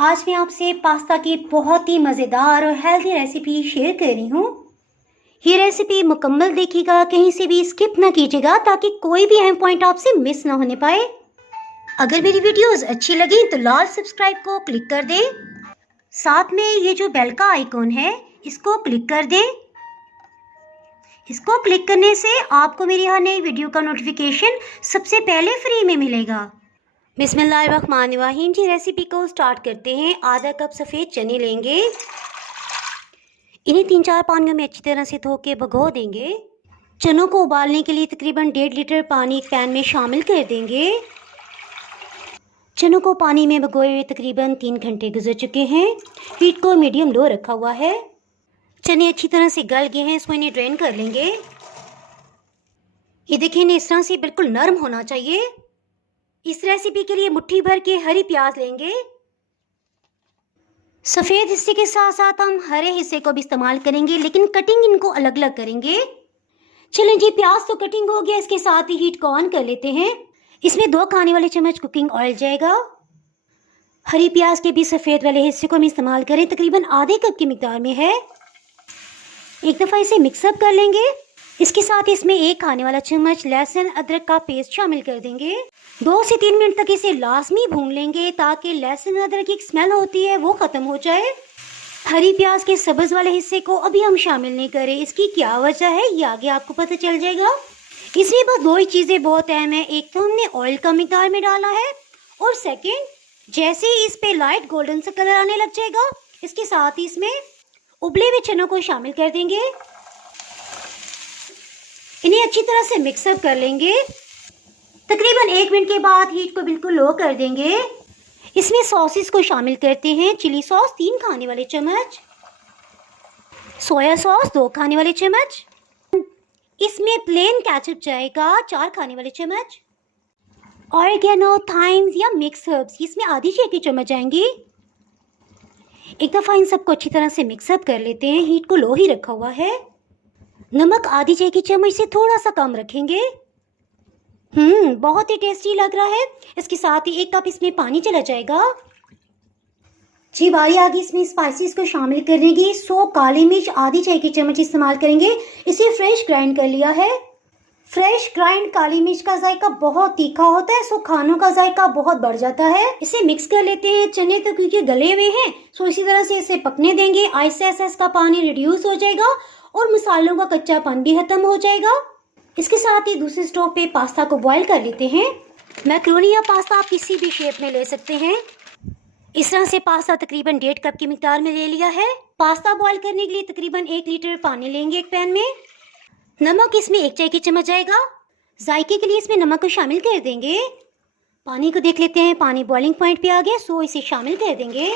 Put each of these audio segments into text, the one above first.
आज मैं आपसे पास्ता की बहुत ही मज़ेदार और हेल्दी रेसिपी शेयर कर रही हूँ। ये रेसिपी मुकम्मल देखिएगा, कहीं से भी स्किप ना कीजिएगा ताकि कोई भी अहम पॉइंट आपसे मिस ना होने पाए। अगर मेरी वीडियोस अच्छी लगी तो लाल सब्सक्राइब को क्लिक कर दें। साथ में ये जो बेल का आइकॉन है इसको क्लिक कर दें। इसको क्लिक करने से आपको मेरी हर नई वीडियो का नोटिफिकेशन सबसे पहले फ्री में मिलेगा। बिस्मिल्लाहिर्रहमानिर्रहीम जी, रेसिपी को स्टार्ट करते हैं। आधा कप सफ़ेद चने लेंगे। इन्हें 3-4 पानियों में अच्छी तरह से धो के भिगो देंगे। चनों को उबालने के लिए तकरीबन 1.5 लीटर पानी एक पैन में शामिल कर देंगे। चनों को पानी में भिगोए हुए तकरीबन 3 घंटे गुजर चुके हैं। हीट को मीडियम लो रखा हुआ है। चने अच्छी तरह से गल गए हैं, इसको इन्हें ड्रेन कर लेंगे। ये देखिए, इन्हें इस तरह से बिल्कुल नरम होना चाहिए। इस रेसिपी के लिए मुट्ठी भर के हरी प्याज लेंगे। सफ़ेद हिस्से के साथ साथ हम हरे हिस्से को भी इस्तेमाल करेंगे, लेकिन कटिंग इनको अलग अलग करेंगे। चलें जी, प्याज तो कटिंग हो गया, इसके साथ ही हीट को ऑन कर लेते हैं। इसमें 2 खाने वाले चम्मच कुकिंग ऑयल जाएगा। हरी प्याज के भी सफ़ेद वाले हिस्से को हम इस्तेमाल करें, तकरीबन आधे कप की मिकदार में है। एक दफ़ा इसे मिक्सअप कर लेंगे। इसके साथ इसमें 1 खाने वाला चम्मच लहसुन अदरक का पेस्ट शामिल कर देंगे। 2 से 3 मिनट तक इसे लाजमी भून लेंगे ताकि लहसुन अदरक की स्मेल होती है वो ख़त्म हो जाए। हरी प्याज के सब्ज़ वाले हिस्से को अभी हम शामिल नहीं करें। इसकी क्या वजह है ये आगे आपको पता चल जाएगा। इसमें बस 2 ही चीज़ें बहुत अहम है। एक तो हमने ऑयल का मिकदार में डाला है, और सेकेंड, जैसे ही इस पर लाइट गोल्डन सा कलर आने लग जाएगा, इसके साथ ही इसमें उबले हुए चनों को शामिल कर देंगे। इन्हें अच्छी तरह से मिक्सअप कर लेंगे। तकरीबन 1 मिनट के बाद हीट को बिल्कुल लो कर देंगे। इसमें सॉसेस को शामिल करते हैं। चिली सॉस 3 खाने वाले चम्मच, सोया सॉस 2 खाने वाले चम्मच, इसमें प्लेन केचप जाएगा 4 खाने वाले चम्मच, ऑरिगेनो, थाइम्स या मिक्स हर्ब्स इसमें आधी चाय की चम्मच जाएंगी। एक दफ़ा इन सबको अच्छी तरह से मिक्सअप कर लेते हैं। हीट को लो ही रखा हुआ है। नमक आधी चाय की चम्मच से थोड़ा सा कम रखेंगे। बहुत ही टेस्टी लग रहा है। इसके साथ ही 1 कप इसमें पानी चला जाएगा। जी, बारी आ गई इसमें स्पाइसेस को शामिल करने की। 100 काली मिर्च आधी चाय की चम्मच इस्तेमाल करेंगे। इसे फ्रेश ग्राइंड कर लिया है। फ्रेश ग्राइंड काली मिर्च का जायका बहुत तीखा होता है, सो खानों का जायका बहुत बढ़ जाता है। इसे मिक्स कर लेते हैं। चने तो क्योंकि गले हुए हैं, सो इसी तरह से इसे पकने देंगे। आहिस्ता इसका पानी रिड्यूस हो जाएगा और मसालों का कच्चापन भी खत्म हो जाएगा। इसके साथ ही दूसरे स्टोव पे पास्ता को बॉईल कर लेते हैं। मैक्रोनी या पास्ता आप किसी भी शेप में ले सकते हैं। इस तरह से पास्ता तकरीबन 1.5 कप की मिकदार में ले लिया है। पास्ता बॉईल करने के लिए तकरीबन 1 लीटर पानी लेंगे एक पैन में। नमक इसमें 1 चाय की चम्मच जाएगा। जायके के लिए इसमें नमक को शामिल कर देंगे। पानी को देख लेते हैं, पानी बॉइलिंग पॉइंट पे आ गया, सो इसे शामिल कर देंगे।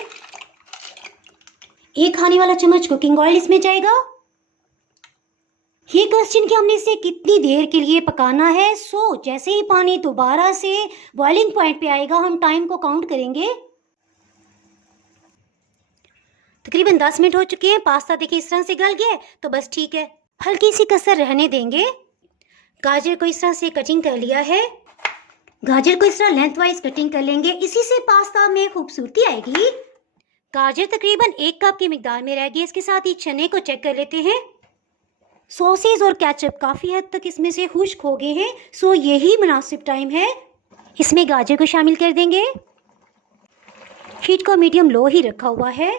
1 खाने वाला चम्मच कुकिंग ऑयल इसमें जाएगा। ये क्वेश्चन कि हमने इसे कितनी देर के लिए पकाना है, सो जैसे ही पानी दोबारा से बॉइलिंग पॉइंट पे आएगा हम टाइम को काउंट करेंगे। तकरीबन 10 मिनट हो चुके हैं। पास्ता देखिए इस तरह से गल गया है, तो बस ठीक है। हल्की सी कसर रहने देंगे। गाजर को इस तरह से कटिंग कर लिया है। गाजर को इस तरह लेंथ वाइज कटिंग कर लेंगे, इसी से पास्ता में खूबसूरती आएगी। गाजर तकरीबन 1 कप की मिकदार में रह गई। इसके साथ ही चने को चेक कर लेते हैं। सॉसेज और केचप काफ़ी हद तक इसमें से खुश्क हो गए हैं, सो यही मुनासिब टाइम है। इसमें गाजर को शामिल कर देंगे। हीट को मीडियम लो ही रखा हुआ है।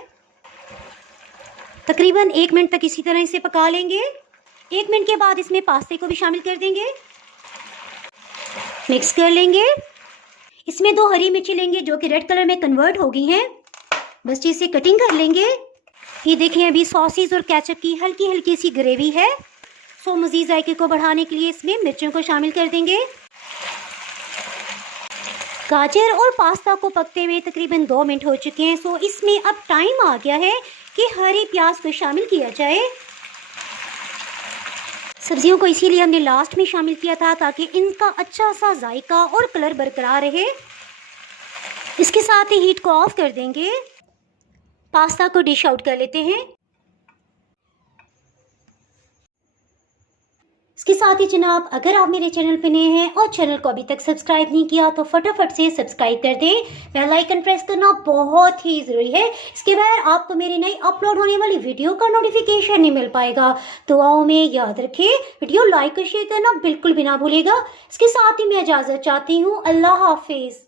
तकरीबन 1 मिनट तक इसी तरह इसे पका लेंगे। 1 मिनट के बाद इसमें पास्ते को भी शामिल कर देंगे। मिक्स कर लेंगे। इसमें 2 हरी मिर्ची लेंगे जो कि रेड कलर में कन्वर्ट हो गई हैं। बस इसे कटिंग कर लेंगे। ये देखें, अभी सॉसेज और केचप की हल्की हल्की सी ग्रेवी है, सो मज़ीद जायके को बढ़ाने के लिए इसमें मिर्चों को शामिल कर देंगे। गाजर और पास्ता को पकते हुए तकरीबन 2 मिनट हो चुके हैं, सो इसमें अब टाइम आ गया है कि हरी प्याज को शामिल किया जाए। सब्जियों को इसीलिए हमने लास्ट में शामिल किया था ताकि इनका अच्छा सा जायका और कलर बरकरार रहे। इसके साथ ही हीट को ऑफ कर देंगे। पास्ता को डिश आउट कर लेते हैं। इसके साथ ही जनाब, अगर आप मेरे चैनल पे नए हैं और चैनल को अभी तक सब्सक्राइब नहीं किया तो फटाफट से सब्सक्राइब कर दें। बेल आइकन प्रेस करना बहुत ही ज़रूरी है, इसके बगैर आपको मेरी नई अपलोड होने वाली वीडियो का नोटिफिकेशन नहीं मिल पाएगा। दुआओं में याद रखें, वीडियो लाइक और शेयर करना बिल्कुल भी ना भूलिएगा। इसके साथ ही मैं इजाज़त चाहती हूँ। अल्लाह हाफिज़।